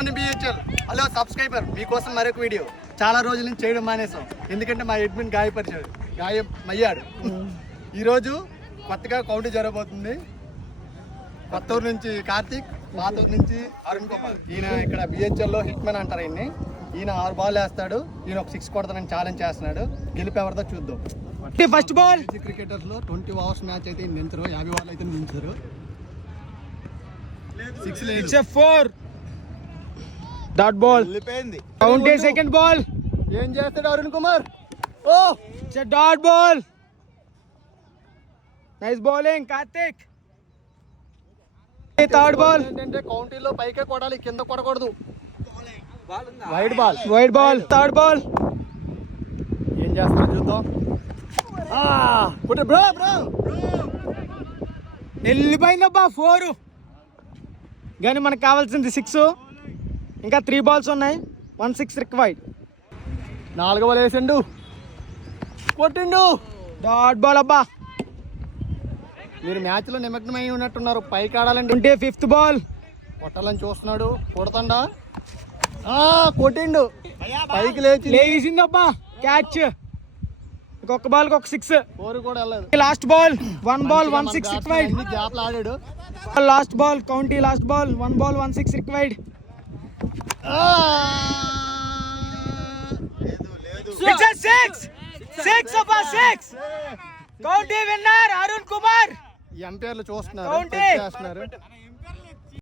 Hello subscriber, మీకోసం మరొక video. చాలా రోజుల నుంచి చేయడం మానేసాం, ఎందుకంటే మా అడ్మిన్ గాయమయ్యాడు. ఈరోజు కొత్తగా కౌంట్ జరగబోతుంది. కొత్తూరు నుంచి కార్తీక్, పాతూరు నుంచి అరుణ్ కుమార్. ఈయన ఇక్కడ బిహెచ్ఎల్లో హిట్ మ్యాన్ అంటారు. ఈయన 6 బాల్ వేస్తాడు, ఈయన ఒక 6 కొడతానని ఛాలెంజ్ చేస్తున్నాడు. గెలిపి ఎవరితో చూద్దాం. ఫస్ట్ బాల్ క్రికెటర్స్ లో 20 ఓవర్స్ మ్యాచ్ అయితే నించరు, 50 బాల్ అయితే నించరు. 4 dot ball count. Second ball ఏం చేస్తాడు Arun Kumar? Oh dot ball. Nice bowling Karthik. Third ball ఏంటంటే కౌంటీలో పైకే కొడాలి, కింద కొడకూడదు. Wide ball. థర్డ్ బాల్ ఏం చేస్తాడు చూద్దాం. బ్రో వెళ్ళిపోయిందబ్బా 4. కానీ మనకు కావాల్సింది 6. ఇంకా 3 balls ఉన్నాయి. 1 6 రిక్వైర్డ్. 4వ బాల్ వేసిండు, కొట్టిండు. డాట్ బాల్ అబ్బా. మీరు మ్యాచ్ లో నిమగ్నమై ఉన్నట్టున్నారు. పైకి ఆడాలండి. 25th బాల్ కొట్టాలని చూస్తున్నాడు. కొడుతుండా? కొట్టిండు. పైకి లేచిందబ్బా. క్యాచ్. ఇంకొక బాల్ ఒక 6. 4 కూడా వెళ్ళలేదు. Last ball 1 ball 1 6 required. గ్యాప్లు ఆడాడు. లాస్ట్ బాల్ కౌంటీ. Last ball 1 ball 1 6 required. 6 అబ్బా 6. కౌంటీ విన్నర్ అరుణ్ కుమార్. ఎంపైర్లు చూస్తున్నారు, కౌంటీ. చేస్తున్నారు.